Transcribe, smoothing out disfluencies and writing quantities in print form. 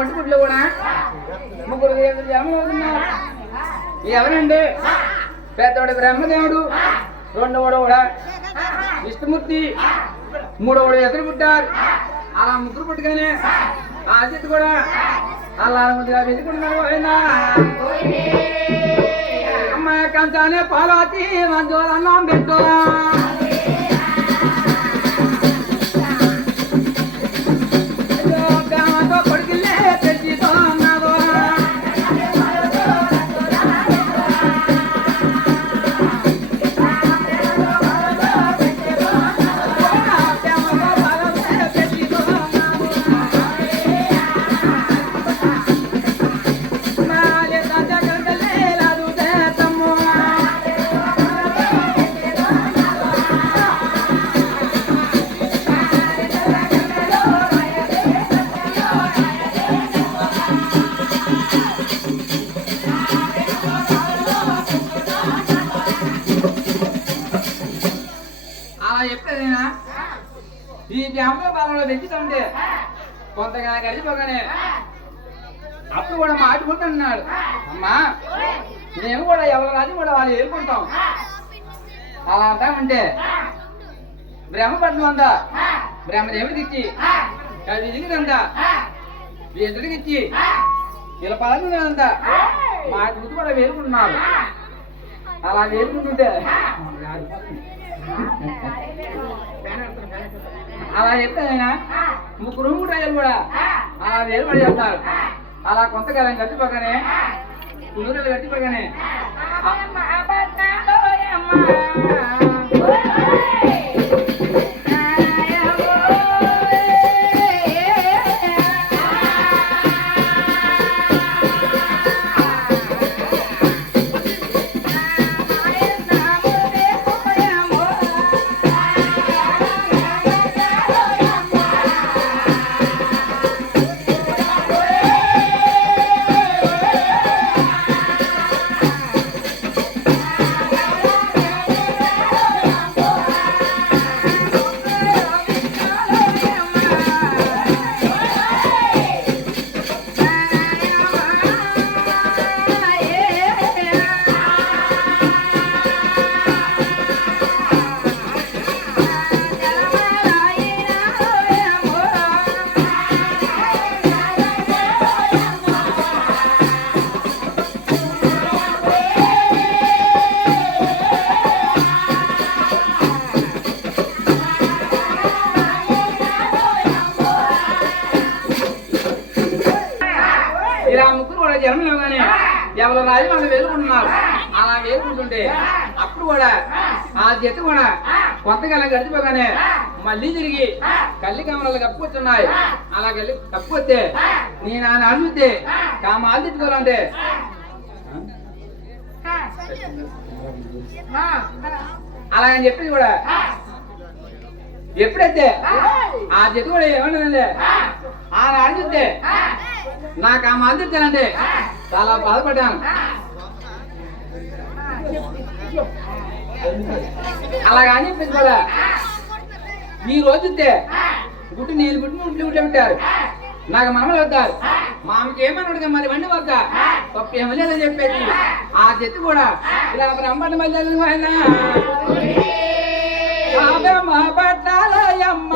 ఒంటి గుడ్లు కూడా ముగ్గురు జన్మలు అవుతున్నారు. ఎవరండి? పెద్దోడు బ్రహ్మదేవుడు, రెండోడు కూడా విష్ణుమూర్తి, మూడోడు ఎదురు పుట్టారు. అలా ముగ్గురు పుట్టుగానే ఆ చెట్టు కూడా అలా ముద్దుగా వెతుకున్నారు. అమ్మ కంచానే పాలవతి మంజోలన్నం పెట్టు చెప్పేదేనా? ఈ బ్యామ్లో బాలలో పెంచుతుంటే కొంతగా గడిచిపోగానే అప్పుడు కూడా మాట్లాడుకుంటున్నాడు. అమ్మా మేము కూడా ఎవరి రాజు కూడా వాళ్ళు ఏరుకుంటాం. అలా అంటా ఉంటే బ్రహ్మపట్నం అంతా బ్రహ్మదేవుడికి ఇచ్చి విజిలిదంతా ఎదుడికి ఇచ్చి ఇలా పాల్గొనేదంతా మా గుర్తు కూడా వేరుకుంటున్నారు. అలా వేరుకుంటుంటే అలా చెప్తానైనా ముగ్గురు రూములు కూడా అలా వేరుపడి చెప్తారు. అలా కొంతకాలం గట్టిపోగానే కుదురులు గట్టిపోగానే జన్మలోగానే ఎవరి రాజు మనం వేలుకుంటున్నారు. అలా వేలుకుంటుంటే అప్పుడు కూడా ఆ జట్టు కూడా కొంతకాలం గడిచిపోగానే మళ్ళీ తిరిగి కల్లి కమరాలు కప్పుకొచ్చున్నాయి. అలా కప్పుకొస్తే నేను ఆయన అడిగితే కామాలు తిట్టుకోవాలంటే అలాగని చెప్పేది కూడా ఎప్పుడైతే ఆ జట్టు కూడా ఏమంటుందంటే ఆయన అడిగితే నాకు ఆ మాది తినంటే చాలా బాధపడ్డాను. అలాగని చెప్పేసి కూడా ఈ రోజు గుడ్డు నీళ్ళు గుడ్డు గుడ్లు పెట్టారు. నాకు మనమలు వద్దారు. మామకి ఏమన్నాడు మరి వండి వద్దా తప్పు ఏమలేదని చెప్పేసి ఆ చెట్టు కూడా ఇలా బ్రహ్మణ మళ్ళీ పట్టాలయ్యమ్మ